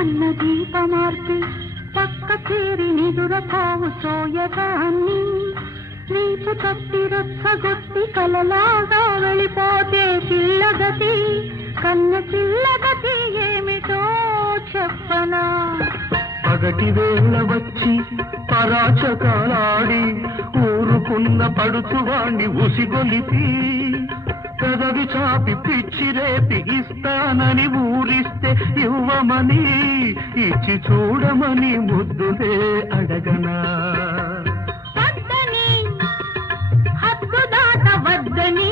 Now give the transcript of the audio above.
కన్న దీపమార్పి పక్క చేరి నిదురపోవు సోయగాన్ని నీపు తప్పి రొచ్చగొట్టి కలలాగా వెళ్ళిపోతే పిల్లగతి కన్న పిల్లగతి ఏమిటో చెప్పనా. పగటి వేళ వచ్చి పరాచకాలాడి ఊరుకున్న పడుచువాణ్ణి ఉసిగొలిపి పెదవి చాపి పిచ్చి రేపి ఇస్తానని ఊరిస్తే ఇవ్వమని ఇచ్చి చూడమని ముద్దులే అడగనా. వద్దని హద్దు దాట వద్దని